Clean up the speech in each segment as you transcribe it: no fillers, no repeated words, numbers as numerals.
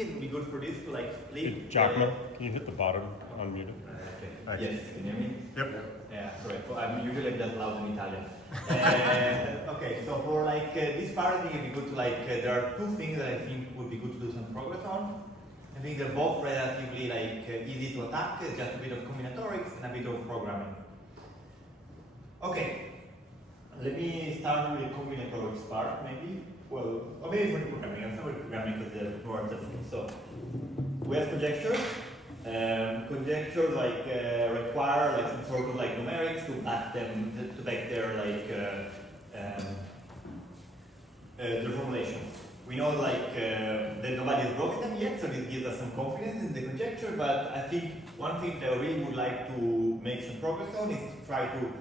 it would be good for this to like split. Hey, Giacomo, can you hit the bottom unmute it? Okay. Yes, can you hear me? Yep. Yeah, sorry. I'm usually just loud in Italian. Okay, so for like this part, I think it'd be good to like there are two things that I think would be good to do some progress on. I think they're both relatively like easy to attack, just a bit of combinatorics and a bit of programming. Okay, let me start with the combinatorics part, maybe. Well, or maybe for programming. I'm sorry, programming because they're more different. So we have conjectures. Conjectures like require like some sort of like numerics to back them to back their like their formulations. We know like that nobody has broken them yet, so this gives us some confidence in the conjecture. But I think one thing that I really would like to make some progress on is to try to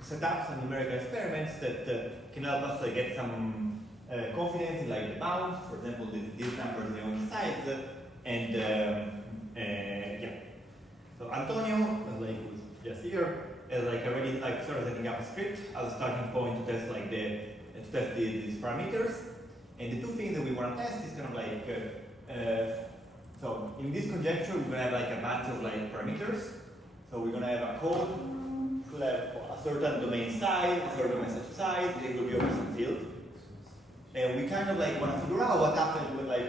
set up some numerical experiments that can help us get some confidence in like the bounds. For example, these numbers they on the sides, and yeah. So Antonio, like who's just here, has like already like started setting up a script as a starting point to test like these parameters. And the two things that we want to test is kind of like so in this conjecture we're gonna have like a bunch of like parameters. So we're gonna have a code should have a certain domain size, a certain message size, it will be over some field. And we kind of like want to figure out what happens when like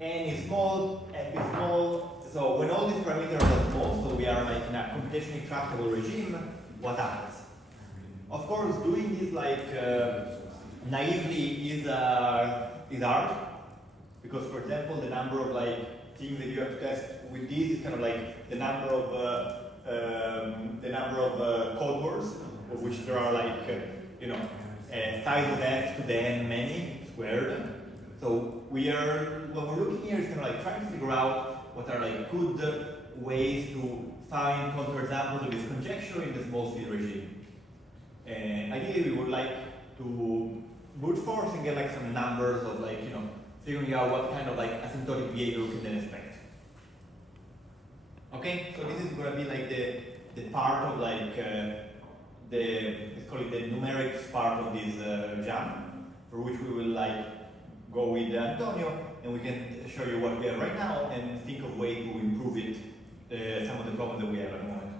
n is small, f is small. So when all these parameters are small, so we are like in a computationally tractable regime, what happens? Of course, doing this like naively is hard, because for example, the number of like things that you have to test with this is kind of like the number of code words, of which there are like size of f to the n many squared. So what we're looking here is kind of like trying to figure out what are like good ways to find counterexamples of this conjecture in the small field regime. And ideally, we would like to brute force and get like some numbers of like figuring out what kind of like asymptotic behavior we can then expect. Okay, so this is going to be like the part of like let's call it the numerics part of this jam, for which we will like go with Antonio, and we can show you what we have right now and think of way to improve it, some of the problems that we have at the moment.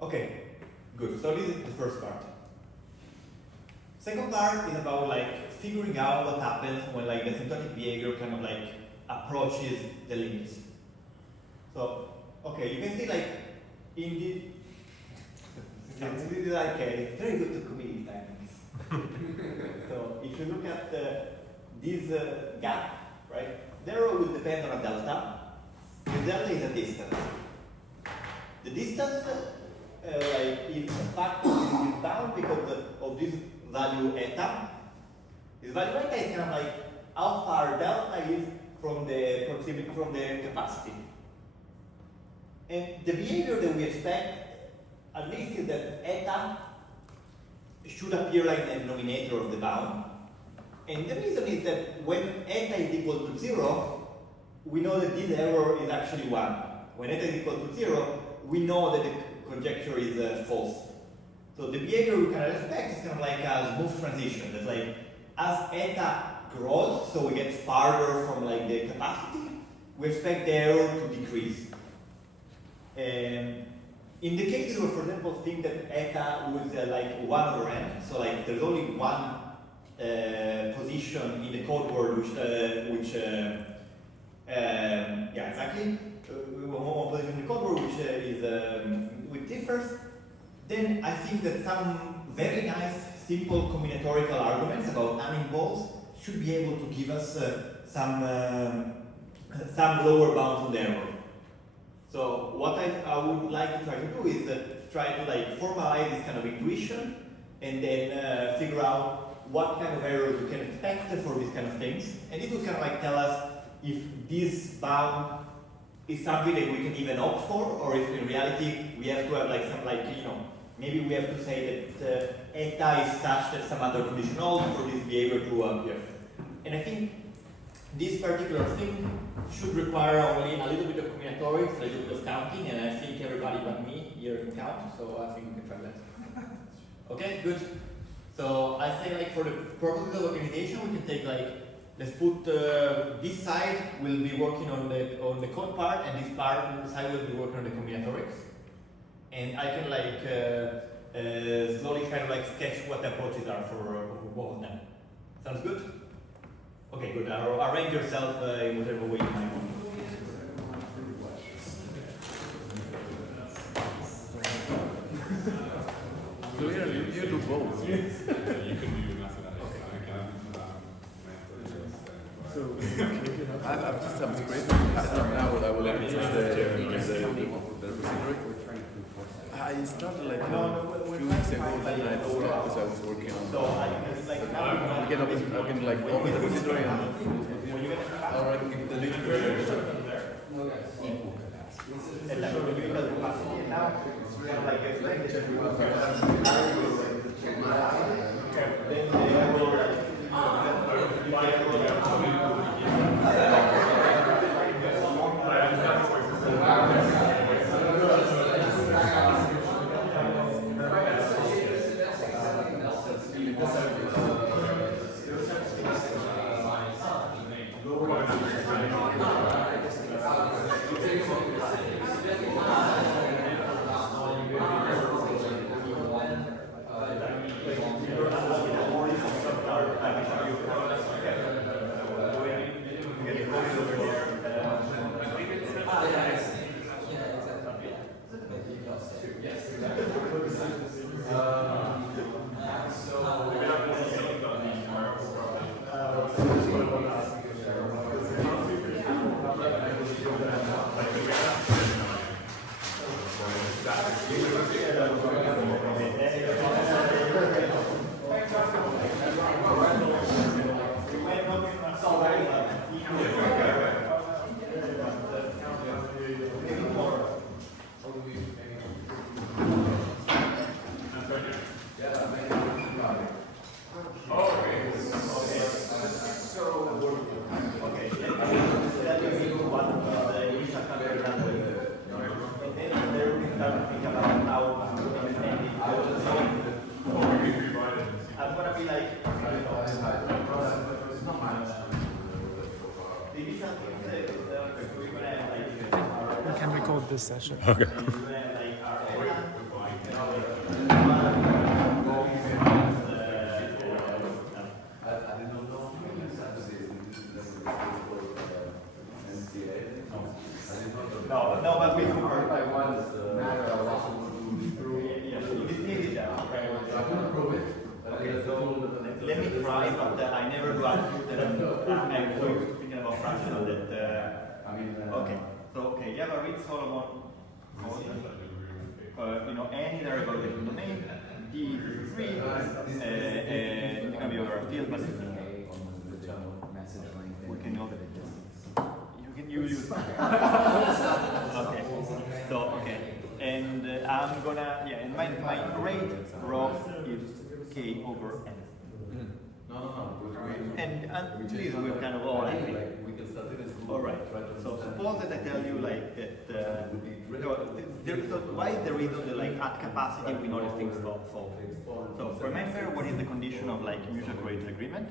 Okay, good. So this is the first part. Second part is about like figuring out what happens when like the asymptotic behavior kind of like approaches the limits. So, okay, you can see like in this, this is like very good to community dynamics. So if you look at this gap, right, there will depend on a delta. The delta is a distance. The distance is a factor that is bound because of this value eta. This value eta is kind of like how far delta is from the proximity, from the capacity. And the behavior that we expect, at least, is that eta should appear like the denominator of the bound. And the reason is that when eta is equal to 0, we know that this error is actually 1. When eta is equal to 0, we know that the conjecture is false. So the behavior we can expect is kind of like a smooth transition. That's like as eta grows, so we get farther from like the capacity, we expect the error to decrease. In the cases where, for example, think that eta was like 1 over n, so like there's only one position in the code word yeah, exactly, one position in the code word which differs, then I think that some very nice, simple combinatorical arguments about Hamming balls should be able to give us some lower bounds on the error. So what I would like to try to do is try to like formalize this kind of intuition and then figure out what kind of errors we can expect for these kind of things. And it will kind of like tell us if this bound is something that we can even opt for, or if in reality we have to have like some like, maybe we have to say that eta is such that some other condition holds for this behavior to appear. And I think this particular thing should require only a little bit of combinatorics, a little bit of counting, and I think everybody but me here can count, so I think we can try that. Okay, good. So I say like for the purposes of organization, we can take like let's put this side will be working on the code part, and this side will be working on the combinatorics. And I can like slowly kind of like sketch what the approaches are for both of them. Sounds good? Okay, good. Arrange yourself in whatever way you might want. Clearly, you do both. You can do mathematics. So, I've just scraping. Now I will enter the repository. I started like a few weeks ago, then I stopped because I was working on. So I can like now. I can like open the repository and alright, the link version. And like when you use the capacity now, it's kind of like a then they will can record this session. Okay. No, but we compare. Okay, so let me try, but I never do absolute. I'm so used to thinking about fractional that. Okay, so okay, you have a read Solomon code. You know, any variable within the domain, D is free, and gonna be over a field, but we can know that you use. Okay, so okay, and I'm gonna and my grade row is k over n. And these will kind of all happy. All right. So suppose that I tell you like that. So why is the reason that like at capacity we know that things fall? So remember what is the condition of like mutual correlated agreement?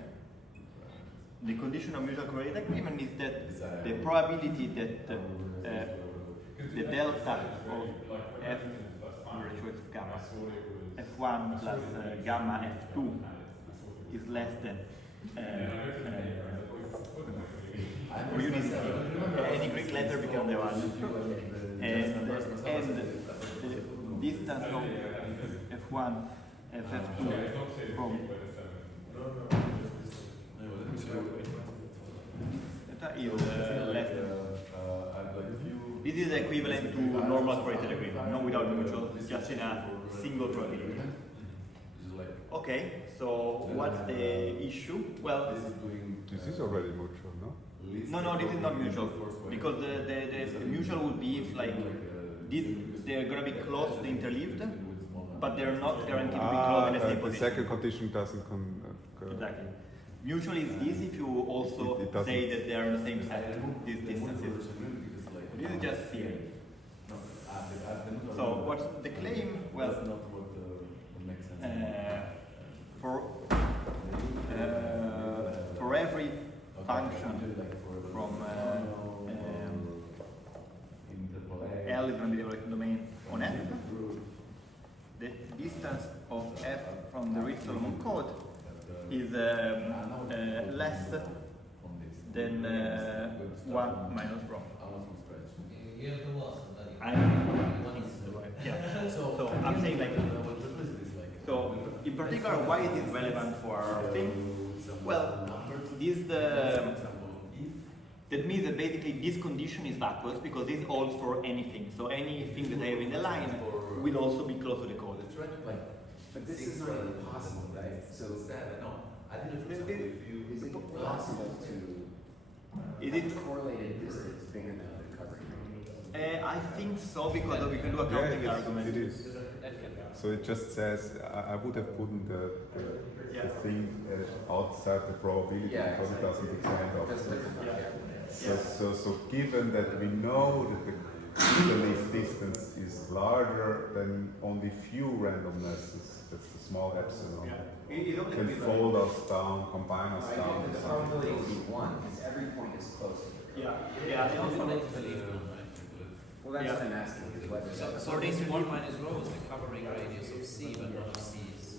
The condition of mutual correlated agreement is that the probability that the delta of f choice of gamma f1 plus gamma f2 is less than for unity. Any Greek letter becomes the one. And the distance of f1 f2 from is less than. This is equivalent to normal correlated agreement, not without mutual, just in a single probability. Okay, so what's the issue? Well, this is already mutual, no? No, this is not mutual, because the mutual would be if like they're going to be close to the interleaved, but they're not guaranteed to be close in the same The position. second condition doesn't Exactly. Mutual is this if you also It say that they are in the same set, these distances. This is just theory. So what's the claim? Well, for every del is going to be the evaluation domain on F. The distance of F from the Reed-Solomon code is less than 1 minus rho. Yeah. So I'm saying like, so in particular, why is this relevant for our thing? Well, that means that basically this condition is vacuous because this holds for anything. So anything that I have in the line will also be close to the code. But this is not even possible, right? So is it possible to Is it? correlated distance bigger than the covering? I think so because we can do a counting argument. it is. So it just says, I would have put the thing outside the probability because it doesn't depend on. So given that we know that the leaf distance is larger than only few randomnesses, that's the small epsilon, can fold us down, combine us down. The probability will be 1 because every point is close to the covering. Well, that's what I'm asking. Is whether So this 1 minus rho is the covering radius of C, but not of C's.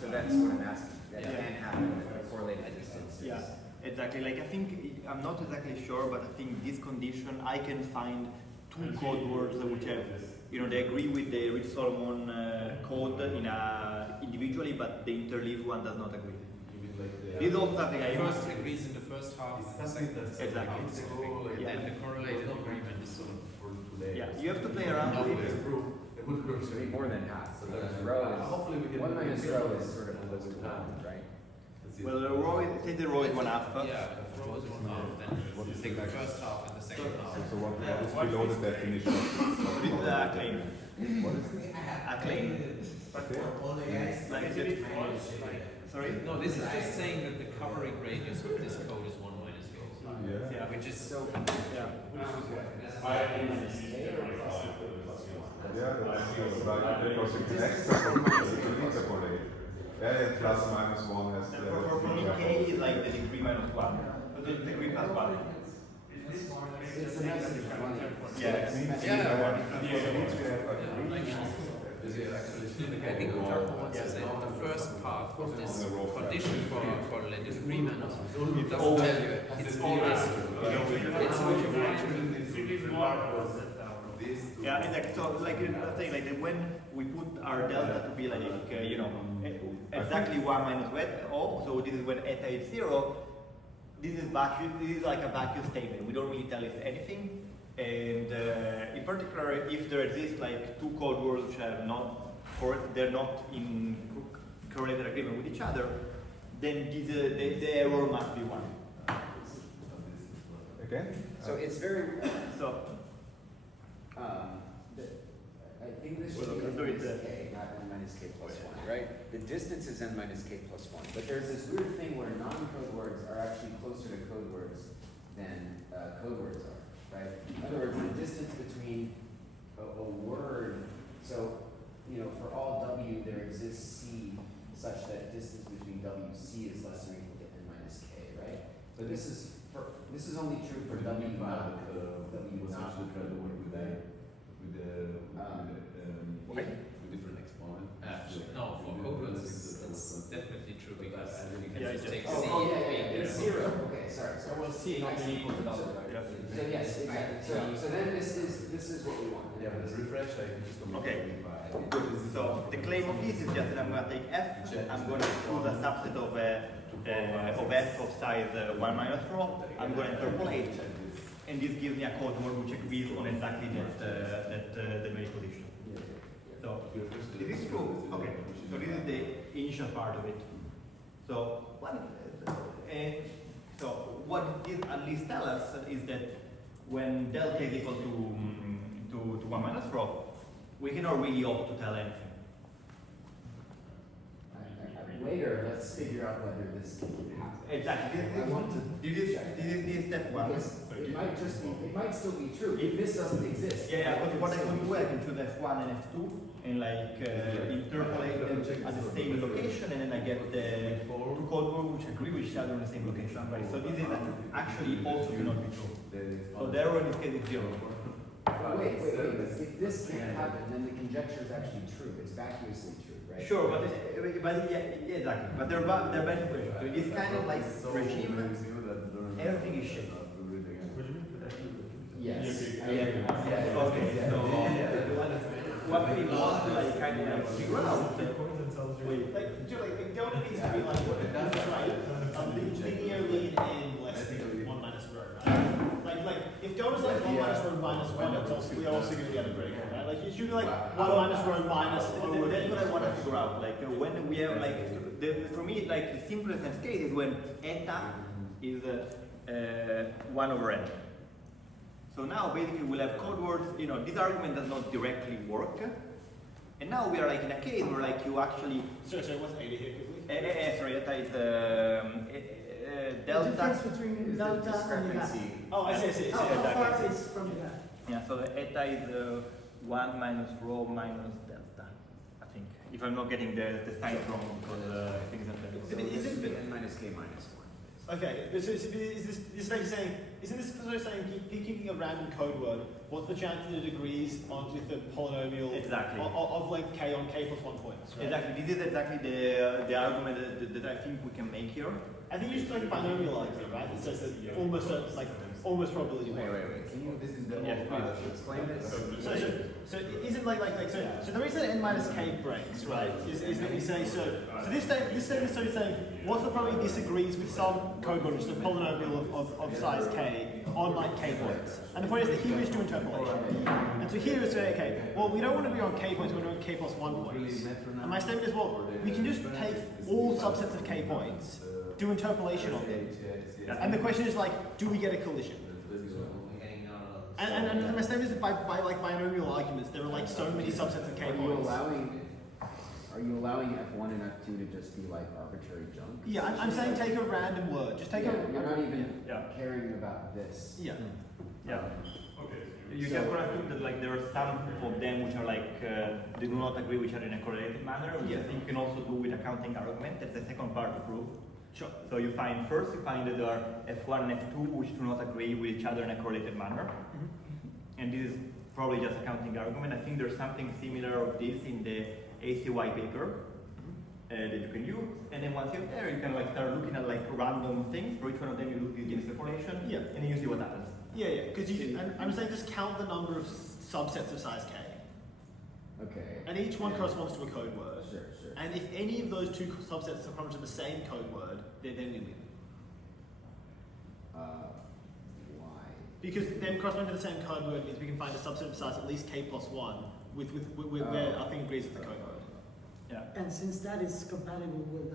So that's what I'm asking. That can happen with the correlated distance. Yeah, exactly. Like I think, I'm not exactly sure, but I think this condition, I can find two code words which have, they agree with the Reed-Solomon code individually, but the interleaved one does not agree. This is also something I First agrees in the first half, the second Exactly. and then the correlated agreement is sort of. Yeah, you have to play around with it. It should be more than half. So the row is 1 minus row is sort of close to 1, right? Well, the row is, say the row is 1 half. Yeah, the row is 1 half, then you take the first half and the second half. So what is below the definition? This is a claim. What is this? A claim. Like that. Sorry? No, this is just saying that the covering radius of this code is 1 minus rho. Yeah. Which is So Yeah. Yeah, that's right. Because it can extrapolate, it can interpolate. Yeah, plus minus 1 has the For me, K is like the degree minus 1. But the degree plus 1. it's a negative 1. Yeah. I think what Jarko wants to say, the first part of this condition for correlated agreement doesn't tell you it's always it's what you find. Yeah, exactly. So, like, let's say, like, when we put our delta to be like, exactly 1 minus O, so this is when eta is 0, this is vacuum, this is like a vacuum statement. We don't really tell it anything. And in particular, if there exists like two code words which are they're not in correlated agreement with each other, then the error must be 1. Again? So it's very. So, I think this should be n minus k, not n minus k plus 1, right? The distance is n minus k plus 1. But there's this weird thing where non-code words are actually closer to code words than code words are, right? In other words, the distance between a word, so, for all w, there exists c such that distance between w, c is less than or equal to n minus k, right? But this is only true for w not with different exponent. No, for code words it's definitely true because you can Yeah, just take C. it's 0. Okay, sorry. So we'll see not equal to w. So yes, exactly. So then this is what we want. Yeah, but it's refresh, I can just okay. So the claim of this is just that I'm going to take f, I'm going to choose a subset of f of size 1 minus rho, I'm going to interpolate, and this gives me a code word which agrees on exactly the main position. So this is true. Okay. So this is the initial part of it. So what this at least tells us is that when delta is equal to 1 minus rho, we cannot really hope to tell anything. Later, let's figure out whether this can happen. Exactly. This is step 1. Because it might still be true if this doesn't exist. Yeah, but what I can do, I can choose F1 and F2 and interpolate them at the same location, and then I get the two code words which agree with each other on the same location, right? So this is actually also cannot be true. So the error in this case is 0. wait. If this can't happen, then the conjecture is actually true. It's vacuously true, right? Sure, but yeah, exactly. But they're better questions. So this kind of like regime, everything is shit. Yes. Okay. So what we want to like kind of like figure out. Delta needs to be like what it does, right? Linearly in less than 1 minus rho, right? Like if delta's like 1 minus rho minus 1, it's also, we're also going to get a critical, right? Like it should be like 1 minus rho minus over. That's what I want to figure out. Like when we have like for me like the simplest case is when eta is 1 over n. So now basically we'll have code words. You know, this argument does not directly work. And now we are like in a case where like you actually. Sorry, what's eta here quickly? Sorry, eta is The difference delta. between delta and the gap. Oh, I see. How far is from the gap? Yeah, so the eta is 1 minus rho minus delta. I think if I'm not getting the signs wrong because things are Is it n minus k minus 1? Okay, so is this basically saying, isn't this sort of saying, picking a random code word, what's the chance that it agrees on with the polynomial Exactly. of like k on k plus 1 points, right? Exactly. This is exactly the argument that I think we can make here. I think you should like a binomial argument, right? It says that almost probability. Wait. Can you, this is the Yes, whole product. Explain this. So isn't so the reason that n minus k breaks, right, is that we say so this statement started saying what's the probability this agrees with some code word, which is a polynomial of size k on like k points. And the point is that here is to interpolation. And so here is saying, okay, well we don't want to be on k points, we want to be on k plus 1 points. And my statement is, well, we can just take all subsets of k points, do interpolation on them. And the question is like, do we get a collision? And my statement is that by like binomial arguments, there are like so many subsets of k points. Are you allowing F1 and F2 to just be like arbitrary junk? Yeah, I'm saying take a random word. Just take You're not even Yeah. caring about this. Yeah. Yeah. You just want to think that like there are some of them which are like they do not agree which are in a correlated manner, which I think you can also do with a counting argument. That's the second part to prove. Sure. So you find that there are F1 and F2 which do not agree with each other in a correlated manner. And this is probably just a counting argument. I think there's something similar of this in the ACY paper that you can use. And then once you're there, you can like start looking at like random things. For each one of them, you look at the interpolation. Yeah. And then you see what happens. Yeah. Because I'm saying just count the number of subsets of size k. Okay. And each one corresponds to a code word. Sure. And if any of those two subsets correspond to the same code word, then we win. Why? Because them corresponding to the same code word means we can find a subset of size at least k plus 1 with where our thing agrees with the code word. Yeah. And since that is compatible with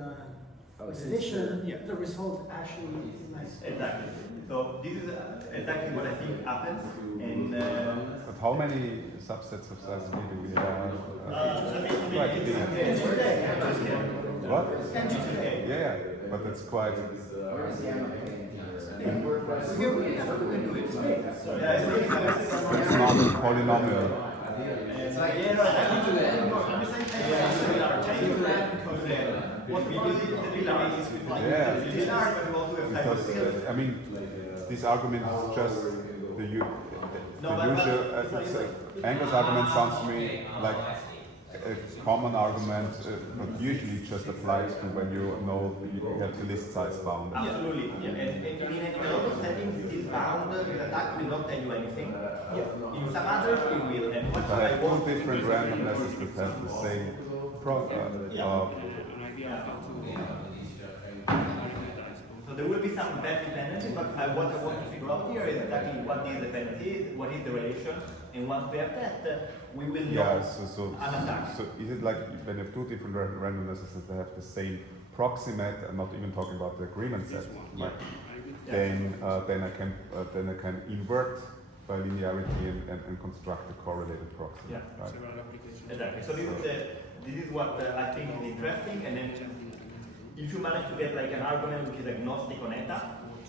since addition, yeah. the result actually is nice. Exactly. So this is exactly what I think happens. And But how many subsets of size K do we have? Quite big. What? Yeah, but it's quite. Where is gamma k in It's not a polynomial. I'm just saying take a random code word. What's the probability that it agrees with like Because I mean, this argument is just the usual. Angel's argument sounds to me like a common argument, but usually it just applies to when you know you have the list size bound. absolutely. Yeah. And in a lot of settings, this bound attack will not tell you anything. In some others, it will. And what If I I have want two different randomnesses that have the same So there will be some bad dependency, but what I want to figure out here is exactly what this dependency is, what is the relation, and once we have that, we will know an attack. So is it like when you have two different randomnesses that have the same proximate, I'm not even talking about the agreement set, like, then I can invert by linearity and construct a correlated proxy. Yeah. Right? Exactly. So this is what I think is interesting, and then if you manage to get like an argument which is agnostic on eta,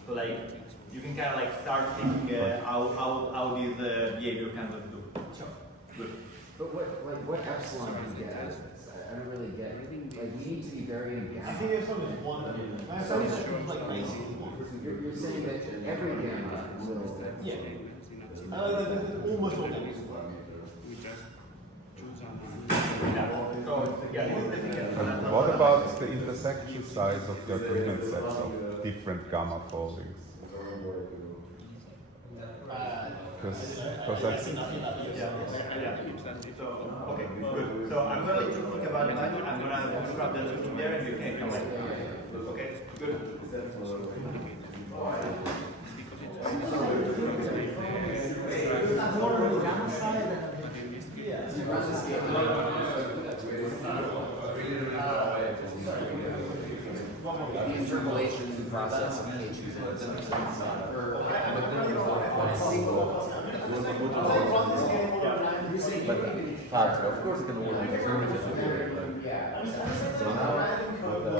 so like you can kind of like start thinking how this behavior can do. Sure. Good. But what epsilon do you get out of this? I don't really get it. Like, you need to be very in I gamma. think there's something one. Like basically one. You're saying that every gamma will. Yeah. Almost all gammas. And what about the intersection size of the agreement sets of different gamma foldings? Because I think Okay, good. So I'm going to let you think about it. I'm going to bootstrap the solution there and you can come back. Okay, good. More on the gamma side. The interpolation process of pq3-07. But factor, of course, it can work with derivatives. So now, what the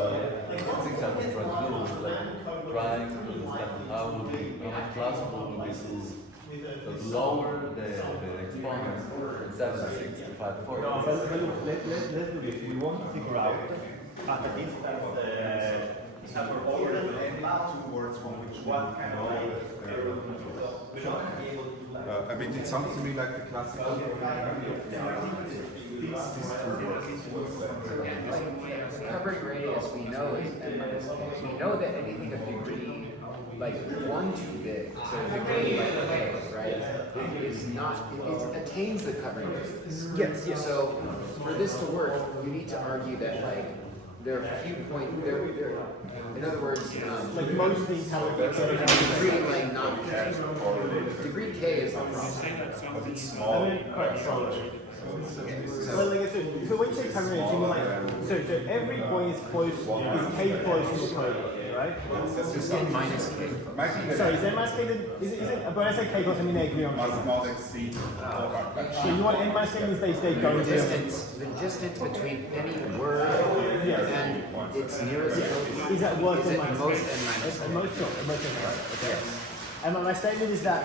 things I was trying to do is like trying to understand how much classical this is lower the exponent from 7 to 6 to 5 to 4. But look, let's do this. We want to figure out at the distance for all the two words from which one kind of we don't be able to I mean, it sounds to me like the classical. Covering radius, we know is n minus k. We know that anything of degree like 1 too big, so degree like k, right, is not, it attains the covering radius. Yes, yes. So for this to work, you need to argue that like there are few points, in other words, Like most of these have degree like not k. Degree k is the problem. So when you say covering radius, you mean like, so every point is close, is k close to the code, right? It's n minus k. Sorry, is n minus k, is it, when I say k close, I mean they agree on k. So you want n minus k means they go The distance between any word and its nearest code is at worst is n at minus most k. n minus k. At most, sure, at most n minus k. Yes. And my statement is that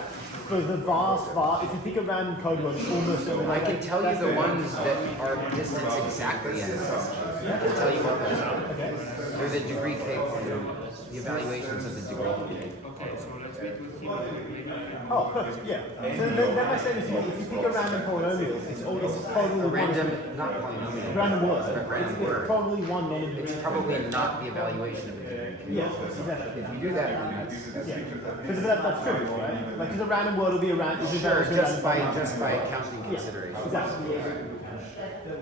for the vast, if you pick a random code word, it's almost every I can tell you the ones that are distance exactly n minus k. I can tell you what those are. Okay. They're the degree k polynomials, the evaluations of the degree k. Oh, perfect, yeah. So then my statement is, if you pick a random polynomial, it's probably A random, one, not polynomial. random word. A random It's word. probably one non-degree. It's probably not the evaluation of the degree k. Yes, exactly. If you do that, then that's Yeah, because that's true, right? Like, because a random word will be a random. sure, just by counting consideration. Exactly.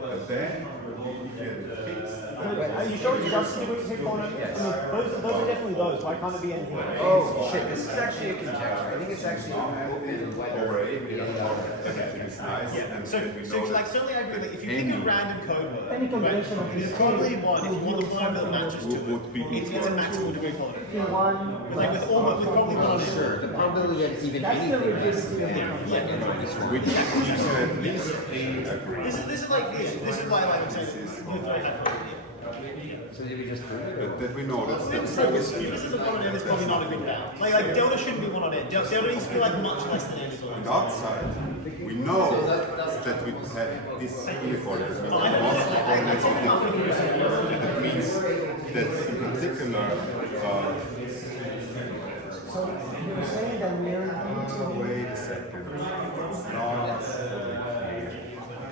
But then, if you fix Are you sure it's just degree k polynomials? Yes. I mean, those are definitely those. Why can't it be anything else? Oh, shit, this is actually a conjecture. I think it's actually open whether it would be everything is nice, and So, then we so know it's that like certainly I agree that if you pick a random code word, Any combination of there's these probably one, if you want the polynomial that matches to would be it's a maximal degree polynomial. in one. Like with almost, with probably one of sure. The probability that it's even That's the anything rigidity of the which gives you at least a agreement. This is like this is why I like to say So did we just prove it? That we know that's this is a polynomial that's probably not a good bound. Like delta shouldn't be one on it. Delta needs to be like much less than n is on the outside. We know that we have this inequality. That means the most coordinates are different. And that means that in particular, So you're saying that we are wait a second. It's not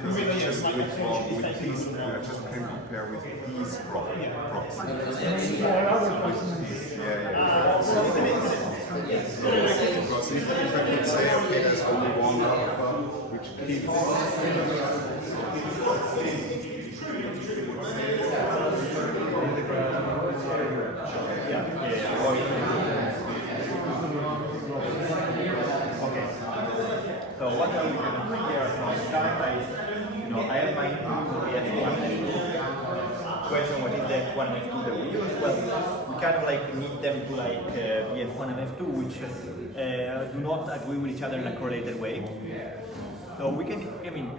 because it's just with these, I just can compare with these proxies. there are other questions. Because if I could say, okay, there's only one which keeps. So what we can do here is I have my input F1 question, what is the F1 and F2 that we use? Well, we kind of like need them to like be F1 and F2, which do not agree with each other in a correlated way. So we can, I mean,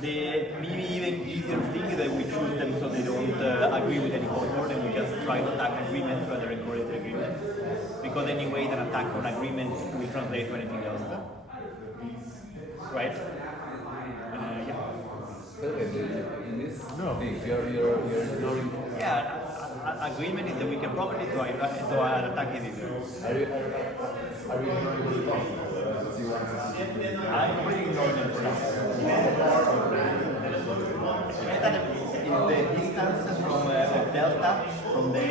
the maybe even easier thing is that we choose them so they don't agree with any code word, and we just try to attack agreement rather than correlated agreement. Because anyway, an attack on agreement will translate to anything else. Right? Yeah. In this thing, you're ignoring. Yeah, agreement is the weaker property, so an attack is easier. Are you ignoring the law? I'm really ignoring it for now. the distance from of delta from the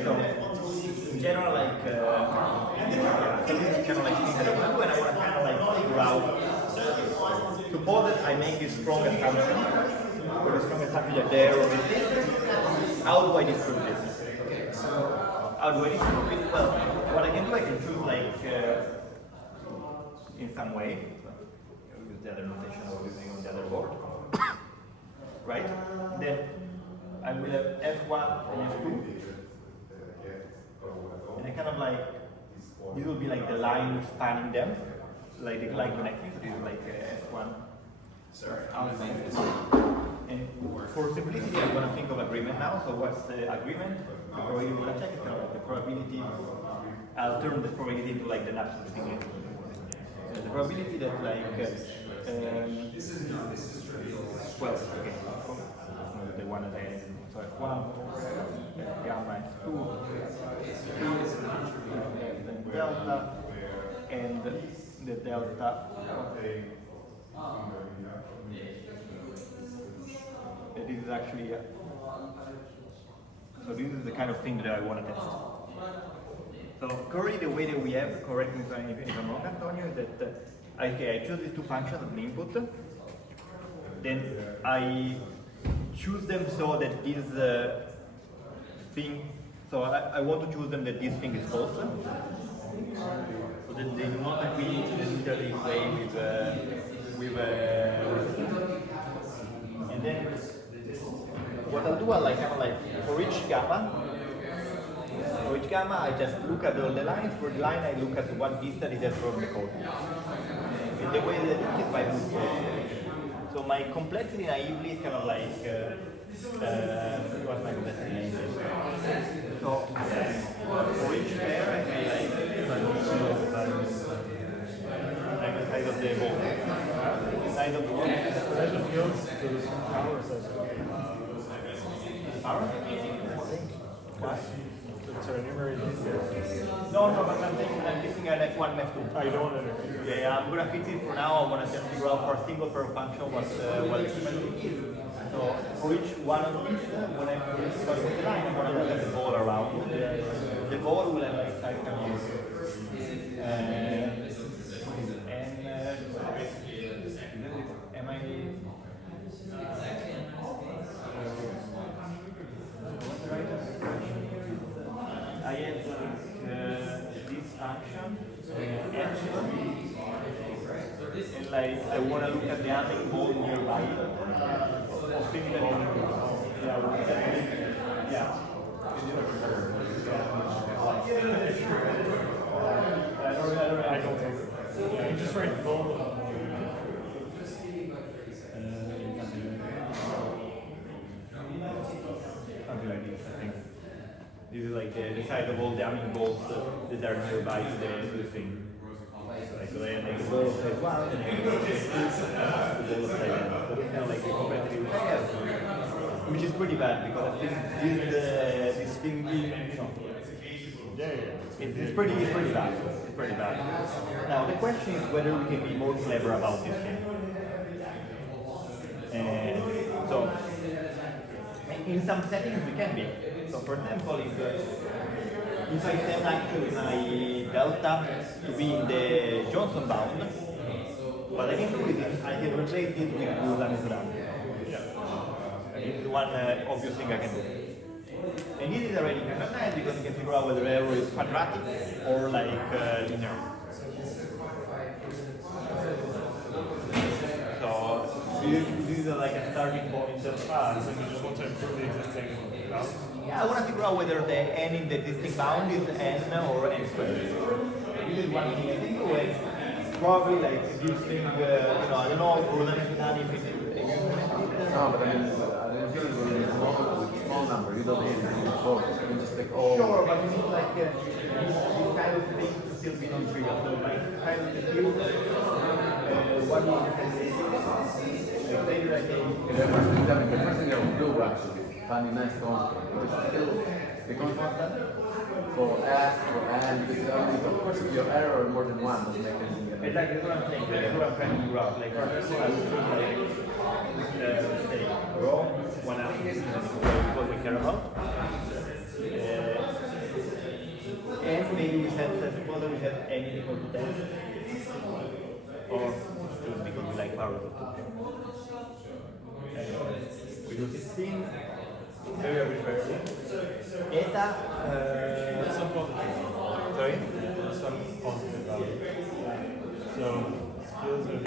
so in general, like this is kind of like things that I want to do, and I want to kind of like figure out. Suppose that I make this strong assumption, or the strong assumption that there is this. How do I disprove this? How do I disprove it? Well, what I can do, I can choose like in some way. Use the other notation I was using on the other board, right? Then I will have F1 and F2, and I kind of like, this will be like the line spanning them, like the line connecting, so this is like F1. And for simplicity, I'm going to think of agreement now. So what's the agreement? The probability of check is kind of like the probability. I'll turn this probability into like the absolute thing. The probability that like, well, okay, the one that I had. So F1, gamma F2, then delta, and the delta. This is actually, so this is the kind of thing that I want to test. So currently the way that we have, correct me if I'm wrong, Antonio, is that okay, I choose these two functions as an input, then I choose them so that this thing, so I want to choose them that this thing is false, so that they do not agree to literally play with and then what I'll do, I'll like kind of like for each gamma, I just look at all the lines. For the line, I look at what distance is from the code. And the way that I look is by move. So my complexity naively is kind of like what's my complexity naively? So for each pair, I can like the size of the ball. The size of the ball. Power? Why? So enumerate these. No, but I'm thinking an F1 and F2. Oh, you don't want to? Yeah, I'm gonna fix it for now. I wanna just figure out for a single pair function what the equivalent is. So for each one of these, when I start with the line, I'm gonna look at the ball around. The ball will have like size values. Am I? I have this function and like I want to look at the other ball nearby. Yeah. I don't think so. Yeah, you just write ball. Something like this, I think. This is like the size of all the Hamming balls that are nearby to the thing. Like the ball of size 1 and the ball of size 2, the ball of size n. So it's kind of like the competitive pairs, which is pretty bad because I think this thing, it's pretty bad. It's pretty bad. Now the question is whether we can be more clever about this thing. And so in some settings we can be. So for example, if I send actually my delta to be in the Johnson bound, what I can do is I can replace it with Boolean. It's one obvious thing I can do. And this is already kind of nice because you can figure out whether the error is quadratic or like linear. So this is like a starting point. So you just want to improve the existing bound? Yeah, I want to figure out whether the n in the existing bound is n or n squared. This is one thing I can do, and probably like this thing, I don't know, if it's No, but I mean, with small number, you don't need it before. You can just take all. Sure, but you need like this kind of thing to still be non-trivial. So like kind of still, what you can say, maybe like The first thing I would do actually, find a nice constant, but it's still The constant for F, for N, because of course if your error more than one doesn't make any difference. Exactly, that's what I'm saying. That's what I'm trying to figure out. Like, for example, I would put like say row 1 up, what we care about. And maybe we set suppose that we have n equal to 10 or 15 because we like powers of 2. We do 16 very arbitrarily. Eta Some positive. sorry? Some positive value. So skills are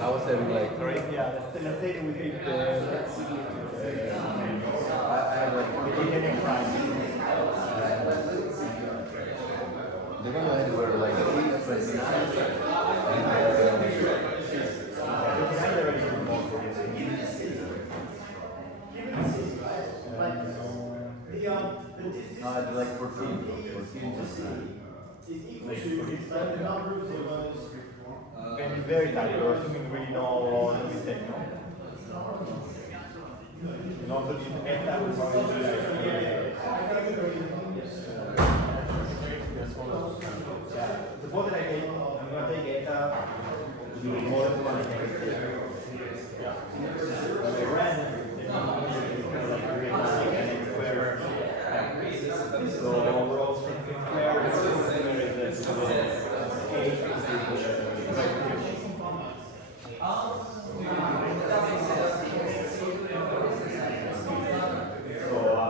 I was having like, Sorry? Yeah, let's say that we pick the I had like, beginning prime. the one I had were like 3, 29, I had like 14 just Can be very tight, you're assuming really no mistake, no? And also the eta will probably be like suppose that I'm gonna take eta to do more than one negative. Yeah. When I ran, square. So overall square is so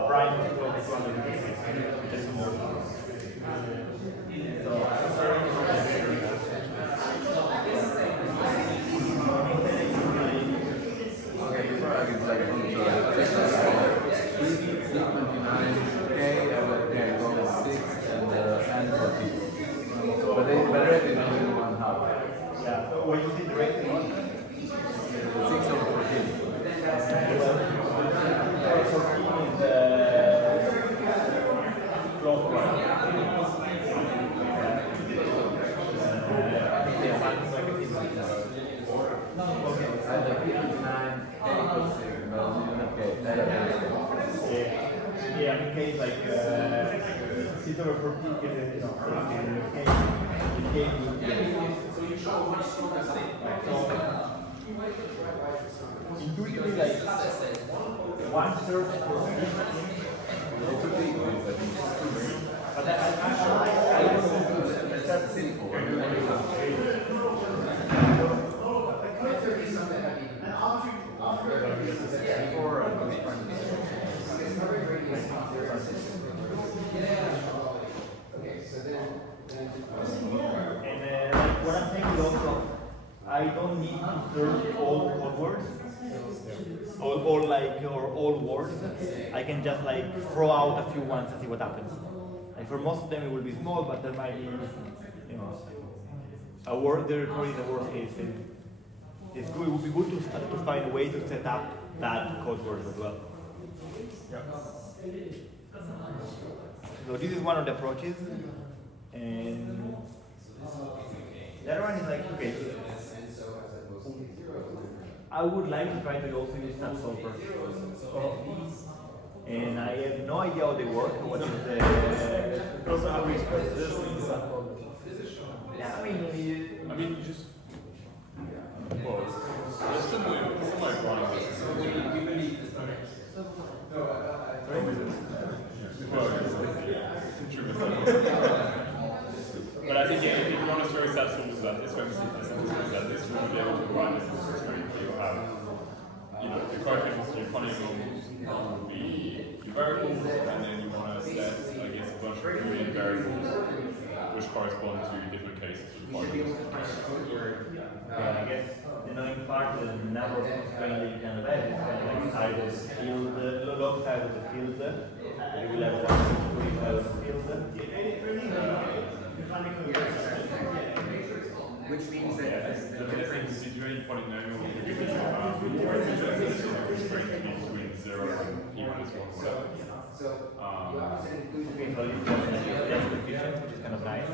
prime is equal to 256. Just more. Yeah, so what you see directly 6 over 14. 14 is close one. Yeah, in case like 6 over 14 is intuitively like 1/3 for but I don't know if that's simple. And like what I'm saying is also, I don't need to search all code words, or all words. I can just like throw out a few ones and see what happens. Like for most of them it will be small, but there might be, you know, a word. There probably the worst case thing. It's good. It would be good to find a way to set up bad code words as well. Yeah. So this is one of the approaches, and the other one is like, okay, I would like to try to also use subsolver, and I have no idea how they work. What is the also how we express this in subprogram. yeah, I mean, You just well, it's similar but I think if you want to throw subscriptions like this, when we see subscriptions like this, we'll be able to provide this system where you'll have, the coefficients to your polynomials will be your variables, and then you want to set, I guess, a bunch of Boolean variables which correspond to different cases of polynomials. I guess the annoying part is the number of constraints that you can have is kind of like size of the field, log size of the field. You will have 145 of the field. Which means that the difference. Considering polynomial, you can have constraint between 0 and p minus 1, whatever. Okay, so you can less efficient, which is kind of nice.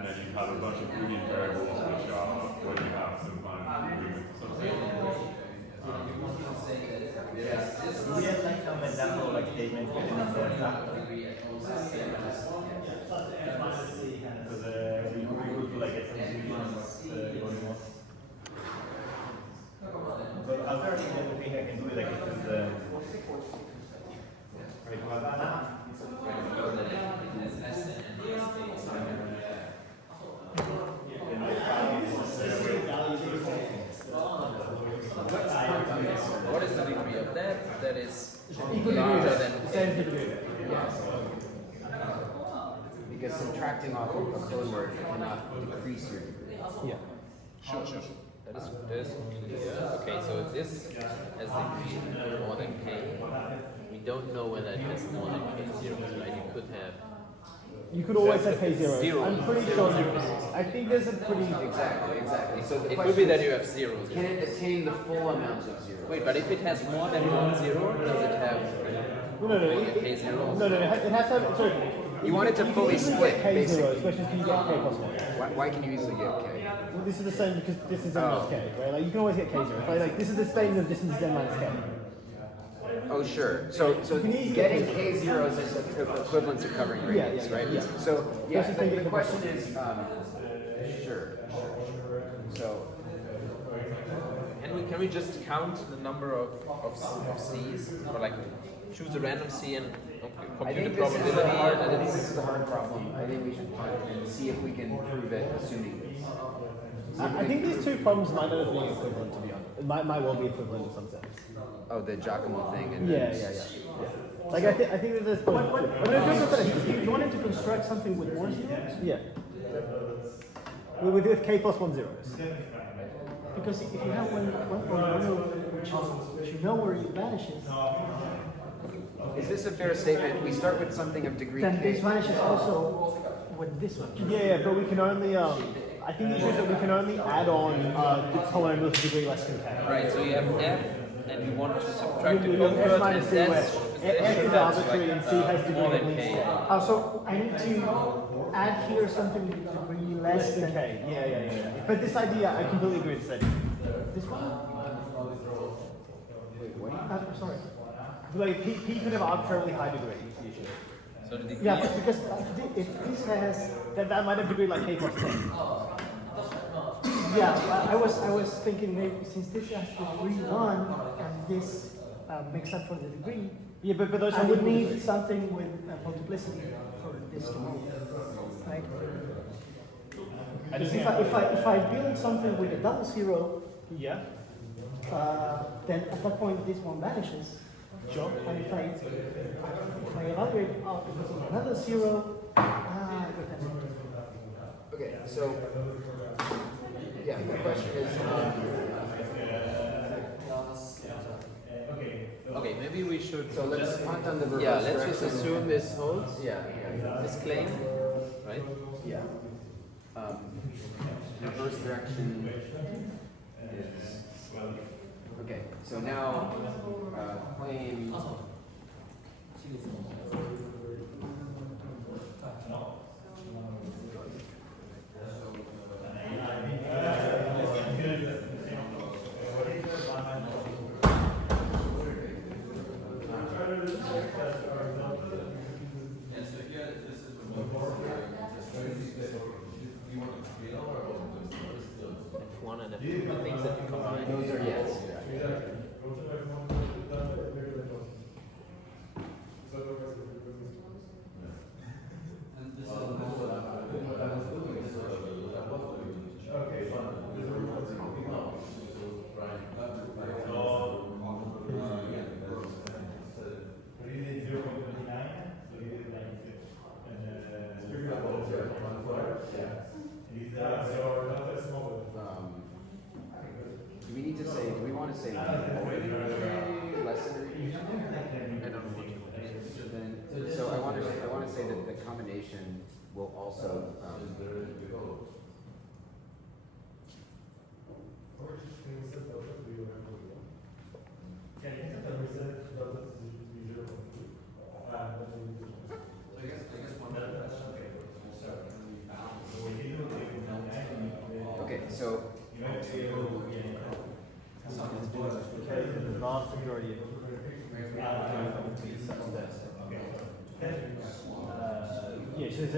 and then you have a bunch of Boolean variables which are where you have some kind of agreement or something. Do we have like some example like statement written in there? Because we could do like some going on. But alternatively, the thing I can do is like it is What is the degree of that? That is larger than Same degree. Yes. Because subtracting off of a code word cannot decrease your degree. Yeah. Sure. That is clear. Okay, so this has degree more than k. We don't know whether it has more than k zeros, right? You could have. You could always have k zeros. Zero. I'm pretty Zero, sure. zero. I think there's a pretty. Exactly. So the It question could be that is, you have zeros. can it attain the full amount of zeros? Wait, but if it has more than 1 0, does it have No. more than k zeros? No. It has to have. Sorry. You want it to You fully can easily split, get k zeros. basically. Question is, can you get k plus 1? Why can you easily get k? Well, this is the same because this is n Oh. minus k, right? Like you can always get k zeros. Right? Like this is the same as this is n minus k. Oh, sure. So can easily getting get k zeros is equivalent to covering radius, yeah, right? yeah. So yeah, Versus thinking the of question is, sure. So Can we just count the number of C's? Or like choose a random C and I compute think the probability and then this it's is a hard problem. I think we should punt and see if we can prove it assuming this. I think these two problems might not have been equivalent, to be honest. It might well be equivalent in some sense. Oh, the Giacomo thing and Yeah. Like I think that there's. But if you look at it, you wanted to construct something with more zeros? Yeah. With k plus 1 zeros. Because if you have one which you know where it vanishes, Is this a fair statement? We start with something of degree then k. this vanishes also with this one. Yeah, but we can only. I think the issue is that we can only add on the polynomials to degree less than k. right. So you have F and you want to subtract the We have covert f and minus c where that's f is arbitrary and c has degree more at than least k. k. So I need to add here something with degree less than k. Yeah. But this idea, I completely agree with this idea. this one. Wait, what? I'm sorry. Like p could have arbitrarily high degree. Is the issue. So the degree Yeah, but because if this has That might have degree like k plus 10. yeah, I was thinking maybe since this has degree 1 and this makes up for the degree, Yeah, but those I are would equal need degrees. something with multiplicity for this to move, right? I just If I build something with a double zero, Yeah. then at that point this one vanishes. Sure. And if I evaluate out because of another zero, wait a minute. Okay, so yeah, the question is. Okay, maybe we should. So let's punt on the reverse. Yeah, let's just direction. assume this holds. Yeah. This claim, right? Yeah. Reverse direction is okay. So now claim. F1 and F2 things that you combine. Those are yes. Do we need to say? Do we want to say more than less than? I don't know what you want to say. Then, so I want to say that the combination will also. vast majority of such that. Yeah, so if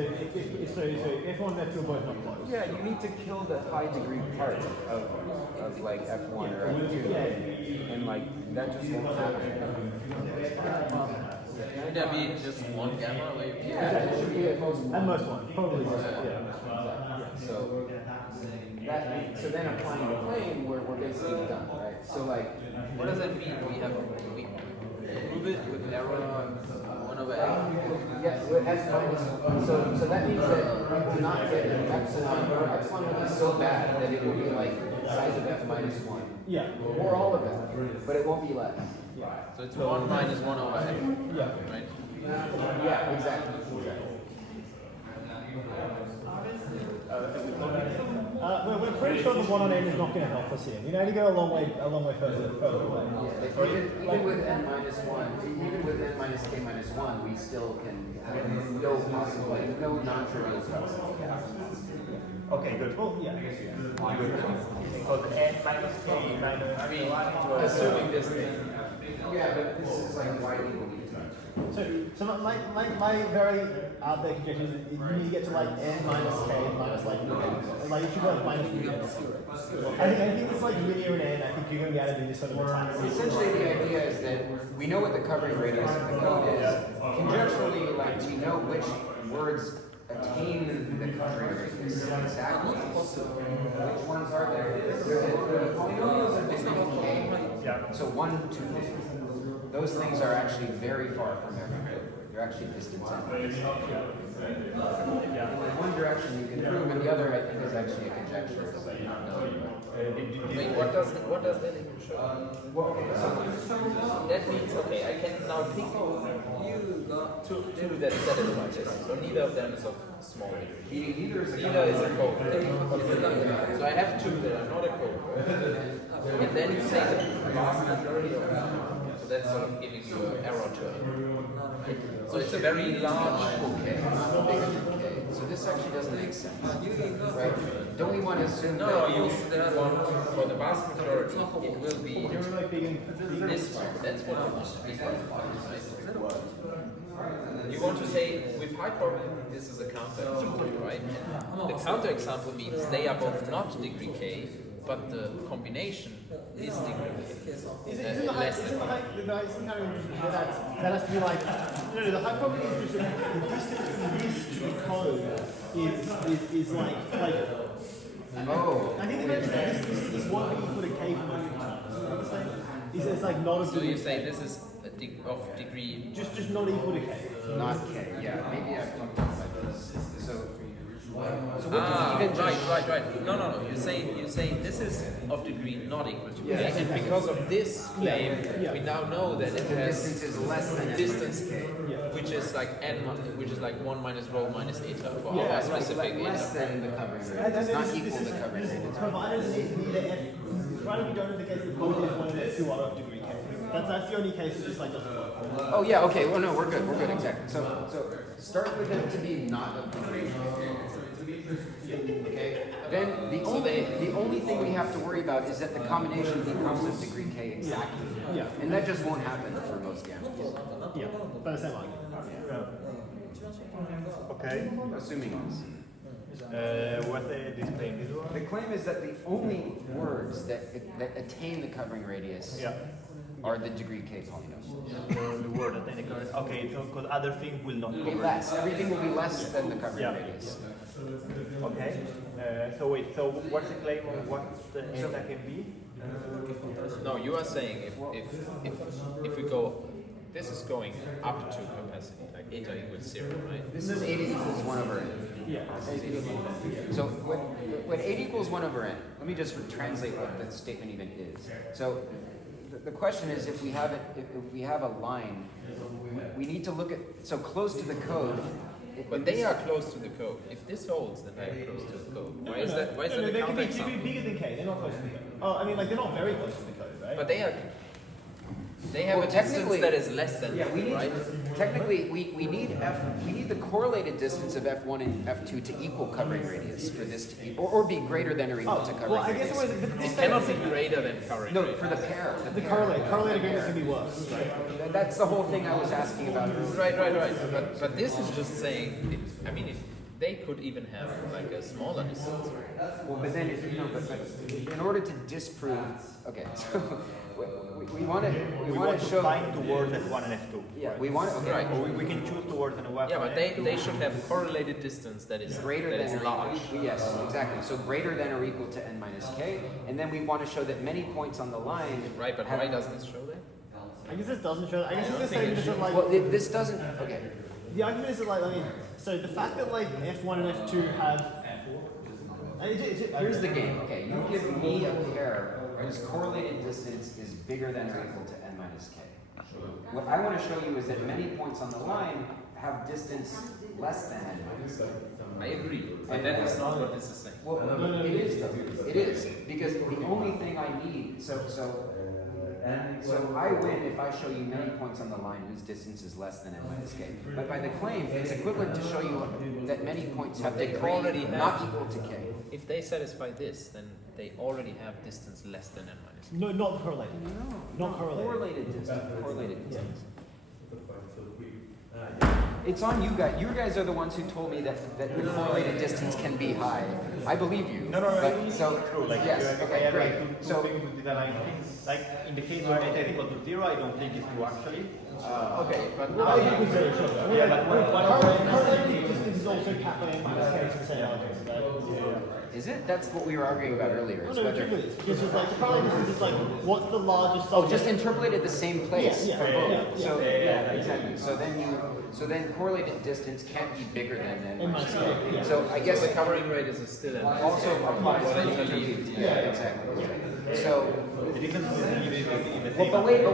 F1 and F2 are both not close. Yeah, you need to kill the high degree part of like F1 or F2. And like, that just won't happen. Would that be just one gamma? Like, Yeah, it should be at most one. And most ones, probably. So then applying the claim, we're basically done, right? So like, what does that mean? We prove it with error 1 over f. yes, with x minus. So that means that we do not get an epsilon, or epsilon will be so bad that it will be like size of f minus 1. Yeah. Or all of it, but it won't be less. So it's 1 minus 1 over f. Yeah. Right? Yeah, exactly. We're pretty sure the 1 on n is not going to help us here. We need to go a long way further away. Even with n minus 1, even with n minus k minus 1, we still can have no possible, like no non-trivial steps. Okay, good. Well, yeah. Because n minus k minus. Assuming this thing. Yeah, but this is like why people need to. So my very out there conjecture is that you need to get to like n minus k minus like you should go like minus I think it's like linear in n. I think you're going to be able to do this sort of attack. Essentially, the idea is that we know what the covering radius of the code is. Conjecturally, like we know which words attain the covering radius exactly. Which ones are there? The polynomials are distant k. So 1, 2. Those things are actually very far from every code. They're actually distant. In one direction you can prove, and the other I think is actually a conjecture. Wait, what does that even show? That means, okay, I can now pick you got two that satisfy this. So neither of them is of small degree. Neither is a code. So I have 2 that are not a code. And then you say the vast majority of them. So that's sort of giving you an error term. So it's a very large Okay, not bigger than k. So this actually doesn't make sense, right? Don't we want to assume No, that you want for the vast majority, it will be this one. That's what I want. You want to say with high probability this is a counterexample, right? The counterexample means they are both not degree k, but the combination is degree k. Isn't the high that has to be like no the high probability is just the distance from this to the code is like oh, I think they mentioned that this won't be equal to k for most times. It's like not a So you say this is of degree just not equal to k. not k. Yeah, maybe I fucked up like this. So what does even right. No. You say this is of degree not equal to k, and because of this claim, we now know that it the has distance is less than distance, k. which is like n, which is like 1 minus rho minus eta for Yeah, our specific Less eta. than the covering And radius, then not equal to the covering radius. provided neither f provided we don't indicate that both f1 and f2 are of degree k. That's the only case that just like doesn't work. Oh yeah, okay. Well, no, we're good, exactly. So start with them to be not of degree. Okay. Then the only thing we have to worry about is that the combination becomes of degree k exactly. Yeah. And that just won't happen for most gammas. Yeah, but the same argument. Okay. Assuming this. What this claim is? The claim is that the only words that attain the covering radius are the degree k polynomials. The word that they current. Okay, so because other things will not Be cover. less. Everything will be less than the covering radius. Okay. So wait. So what's the claim on what the eta can be? No, you are saying if we go, this is going up to capacity, like eta equals 0, right? This is 8 equals 1 over n. Yeah. So when 8 equals 1 over n, let me just translate what the statement even is. So the question is, if we have a line, we need to look at, so close to the code. But they are close to the code. If this holds, then they are close to the code. Why is that? Why is that a They can be counterexample? bigger than k. They're not close to the code. Oh, I mean, like they're not very close to the code, right? But they are. They have Well, a distance technically- that is less than Yeah, we need, right? technically, we need the correlated distance of F1 and F2 to equal covering radius for this to be, or be greater than or equal to covering Well, I guess radius. it was, It cannot be greater than covering No, radius. for the pair. the correlated agreement can be worse. That's the whole thing I was asking about earlier. Right. But this is just saying, I mean, they could even have like a smaller distance. Well, but then, but in order to disprove, okay, so we want to show. Find towards F1 and F2. Yeah, we want to. Okay, Right. Or we can choose towards an F1. Yeah, but they should have correlated distance that is greater that than is or large. equal, yes, exactly. So greater than or equal to n minus k, and then we want to show that many points on the line. Right, but have- why does this show that? I guess this doesn't show. I guess don't it's the think same it as should. like. Well, this doesn't. Okay. The argument is that like, I mean, so the fact that like F1 and F2 have. Here's the game. Okay, you give me a pair whose correlated distance is bigger than or equal to n minus k. What I want to show you is that many points on the line have distance less than n minus k. I agree, but that is not what this is saying. Well, it is though. It is because the only thing I need. So I win if I show you many points on the line whose distance is less than n minus k. But by the claim, it's equivalent to show you that many points have They degree already not have- equal to k. If they satisfy this, then they already have distance less than n minus. No, not correlated. Not correlated. Correlated distance. Correlated distance. It's on you guys. You guys are the ones who told me that the correlated distance can be high. I believe you. No, But, it's so true. Like, yes, if I okay, have great. like two So things with the line things, like in the case where eta is equal to 0, I don't think it's true actually. Okay, but Now you can say sure. Yeah, but Correlated distance is also capped by n minus k to the same argument. is it? That's what we were arguing about earlier. No, is no, whether- trivially. It's just like the correlated distance is like what's the largest. Oh, just interpolated the same place Yeah, for yeah, both. yeah, So yeah. exactly. So then correlated distance can't be bigger than n N minus minus k. k. Yeah. So I guess the covering radius is still n minus. also applies What I to believe. yeah, exactly. So The difference is in the well, same. but wait.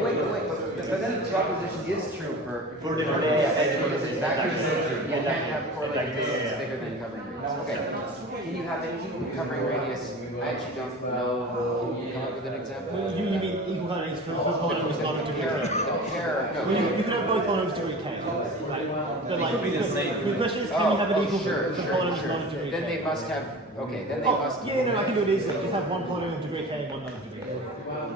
But then the proposition is true for For the it's exactly the same true. You can't have correlated distance bigger than covering radius. Okay. Can you have an equal covering radius? I actually don't know. Can you come up with an example? You mean equal quantities for polynomials not to degree k? The pair. No, You can have both polynomials to degree k, right? But like, could be the same. The question is, can you have an equal sure. for polynomials not to degree k? Then they must have. Okay. Then they Oh, must. yeah, no, I can do it easily. Just have one polynomial degree k and one non degree k.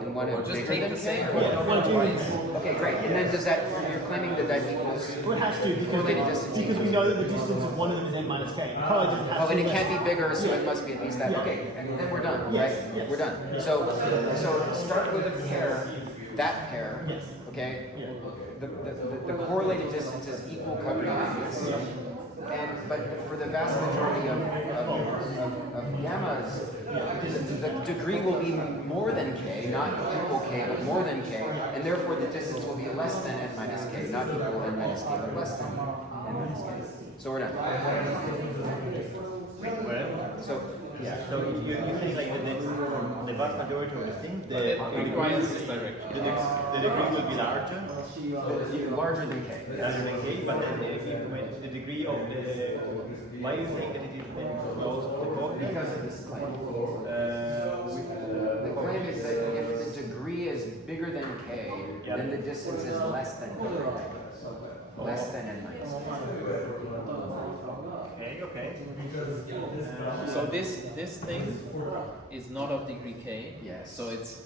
And one Or is just bigger take than the k? same. Yeah, one, two, Okay, great. And then does that? You're claiming that equals. well, it has to Correlated distance because we know that the distance of one of them is n minus k. The correlated has Oh, to and it be can't less. be bigger, so it must be at least that. Okay, and then we're done, Yes, right? yes. We're done. So start with a pair, that pair, Yes. okay? Yeah. The correlated distance is equal covering radius. But for the vast majority of gammas, the degree will be more than k, not equal k, but more than k, and therefore the distance will be less than n minus k, not equal n minus k, but less than n minus k. So we're done. So Yeah, so you think like the vast majority of the things, But it requires this direction. the degree will be larger, larger than k. larger than k, but then the degree of the, why you think that it is close to the code? Because of this claim. The claim is that if the degree is bigger than k, Yeah. then the distance is less than k. Less than n minus k. Okay. So this thing is not of degree k. Yes. So it's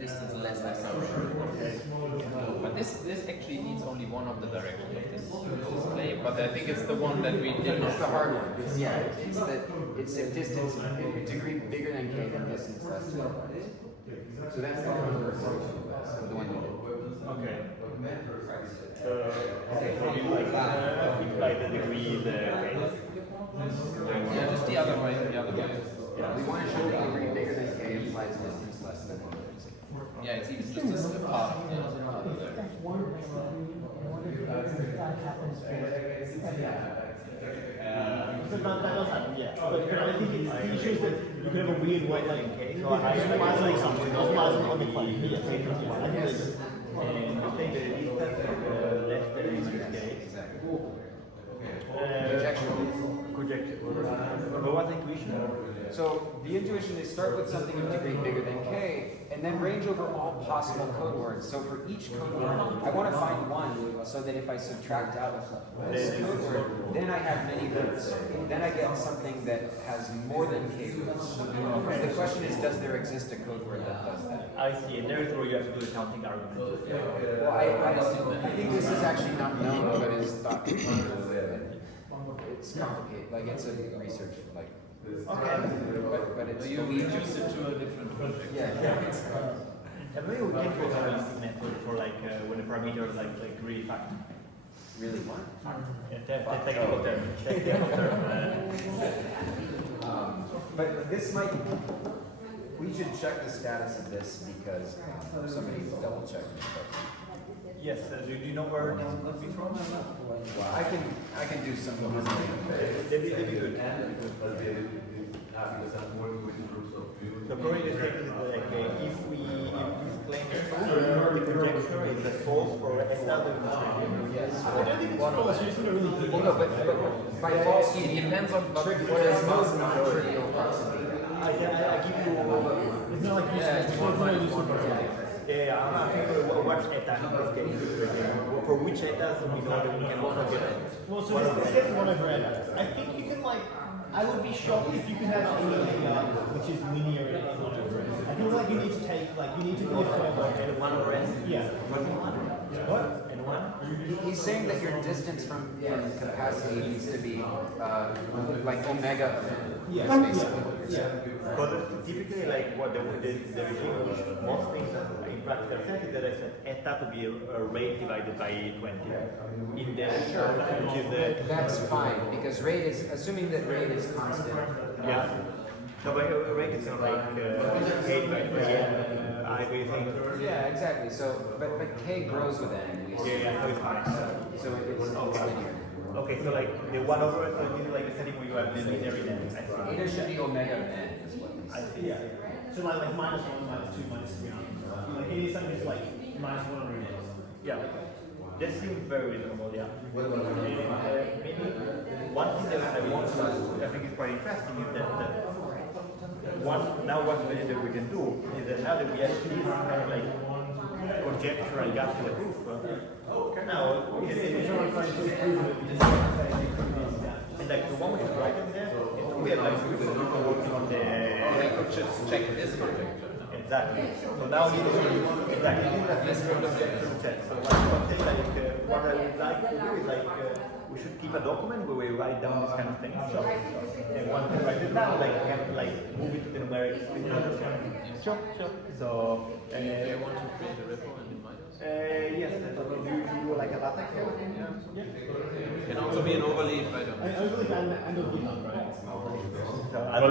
distance less than covering. But this actually needs only one of the directions of this claim. But I think it's the one that we did. It's the hard one. It's if distance if degree bigger than k, then distance less than n minus k. So that's the one you did. Okay. So you like the degree is Yeah, just the other way. The other way. We want to show the degree bigger than k implies distance less than n minus k. Yeah, it's even just a part of the That's one that happens So that does happen, yeah. But I think the issue is that you could have a weird way, like, isolating something, isolating on the claim. Yes, I think that's it. and you think that it is less than k. Conjecture. But what's the intuition? So the intuition is start with something of degree bigger than k, and then range over all possible code words. So for each code word, I want to find one so that if I subtract out this code word, then I have many roots. Then I get something that has more than k roots. The question is, does there exist a code word that does that? I see, and there is where you have to do the counting argument. Well, I think this is actually not known, but it's thought. It's complicated. Like it's a research like. Okay. But it's You reduce it to a different project. Yeah. And maybe we can create a method for like when a parameter is like really fact. Really what? Technical term. Technical term. But this might. We should check the status of this because somebody double check this. Yes. Do you know where this would be from? Well, I can do some. That'd be good. So probably the thing is like if we claim the conjecture is a false for another Yes. I don't think it's false, you just need to really dig Well, no, but by false, It depends on what there's is most non-trivial proximity. I give you. It's not like useful. Yeah, I'm thinking what eta in this case. For which etas we know that we can also get it. Well, so this gets 1 over n. I think you can like, I would be shocked if you could have anything which is linear in 1 over n. I feel like you need to take, like, you need to go further. And 1 over n? Yeah. What? And 1? He's saying that your distance from capacity needs to be like omega of n. Yes. Basically. Because typically, like, what the regime which most things in practice are set is that I set eta to be a rate divided by 20. In the which is the. That's fine because rate is assuming that rate is constant. Yeah. No, but rate is kind of like k divided by n. I think. Yeah, exactly. So, but k grows with n. Yeah, so it's fine. So it's linear. Okay, so like the 1 over, so this is like a setting where you have the linear in n. I see. There should be omega of n. Is what he's I see. Yeah. So like -1, -2, -3. Like it is something that's like -1 over n. Yeah. That seems very reasonable, yeah. Maybe one thing that I want to, I think is quite interesting is that now what we can do is that now that we have this kind of like conjectural gap in the proof, now we can and like the one which is right in there, we have like people working on the. We could just check this conjecture. Exactly. So now we exactly this is the check. So what I would say, like, what I would like to do is like we should keep a document where we write down this kind of thing. So, and once we write it down, like we can like move it to the numeric. Sure. So Do you want to create a repo and define this? yes, you do like a latex. It can also be an overlay if I don't. I believe and a GitHub, right? So I'll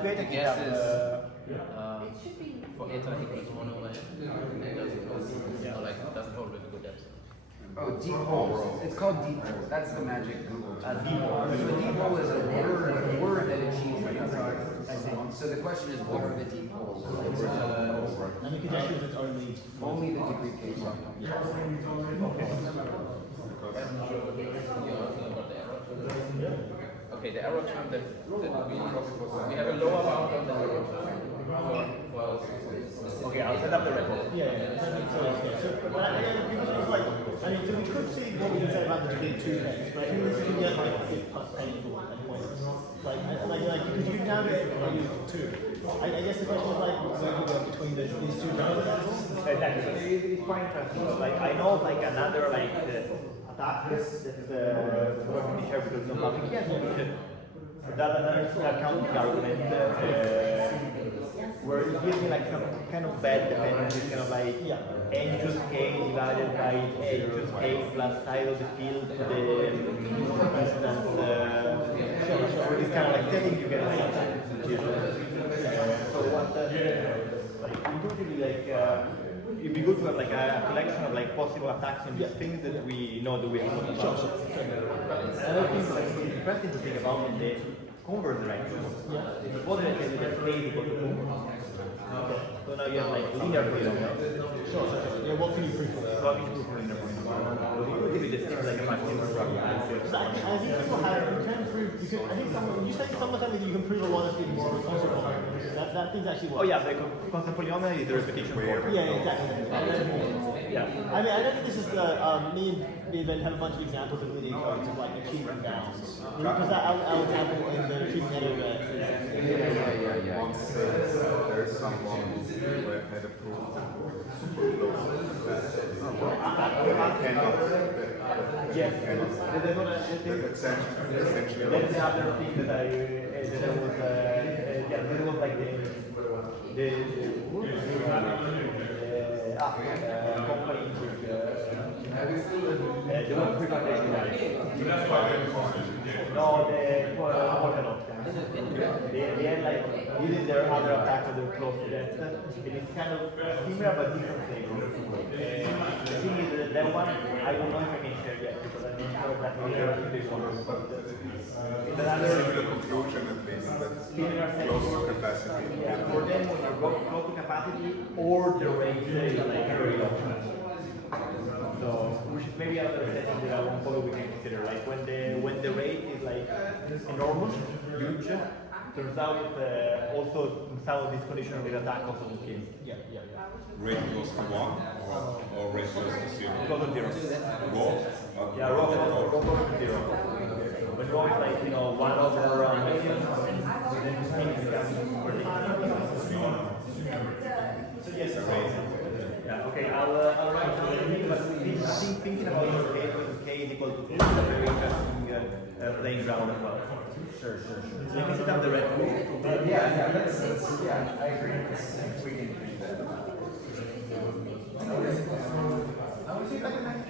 create a The guess GitHub, is for eta equals 1 over n. It doesn't hold. Like it doesn't hold with good depth. Oh, deep holes. It's called deep holes. That's the magic Google term. deep hole. So a deep hole is a word that achieves the So the question is, what are the deep holes? And the conjecture is it's Only the degree case. Okay, the error term that we have a lower bound on the error term for Okay, I'll set up the record. I mean, so we could see what we can say about the degree 2 case, but I think this can get like a bit painful at points. Because you can now get value 2. I guess the question is like, where you go between these two values. Exactly. It's quite interesting. Like I know like another like attack that working in share because no public yet. That another accounting argument where it gives me like some kind of bad dependency, kind of like n just k divided by a just k plus size of the field to the distance. For this kind of like setting, you get so what like intuitively like it'd be good to have like a collection of like possible attacks on these things that we know that we have not about. Another thing like interesting to think about in the converse direction is what the case that k is equal to 2. Okay. So now you have like linear polynomial. Sure. Yeah, what can you prove for that? What can you prove for linear polynomial? It just seems like a maximum problem. So I think people have, you can prove, because I think someone, you say someone telling me you can prove a lot of things more responsible. That thing's actually what? Oh yeah, the constant polynomial is the repetition form. Yeah, exactly. Yeah. I mean, I don't think this is the, me and Ben have a bunch of examples of linear codes of like achieving bounds. Because our example in the achieving editor Once there's someone who had a proof super close to that. Yes, that's another thing that I was, yeah, there was like the company the one pre-foundation no, they had like, using their other attack of their close to that. It's kind of similar but different flavor. The thing is that one, I don't know if I can share yet because I'm not sure exactly where they want to put it. It's another Similar conclusion at least, that close to capacity. Yeah, for them when you're close to capacity or the rate is like very low. So which is maybe another setting that one probably we can consider. Like when the rate is like enormous, huge, turns out also some of these conditions with attack also the case. Yeah. Rate goes to 1 or rate goes to 0? Goes to 0. Raw? Yeah, raw goes to 0. When raw is like, 1 over a million, then the spin becomes ridiculous. So yes, yeah, okay, I'll write it, but I think thinking about this K is equal to 2 is a very interesting playing ground as well. Sure. Let me set up the red. Yeah, I agree. We can agree that. I would say like a nice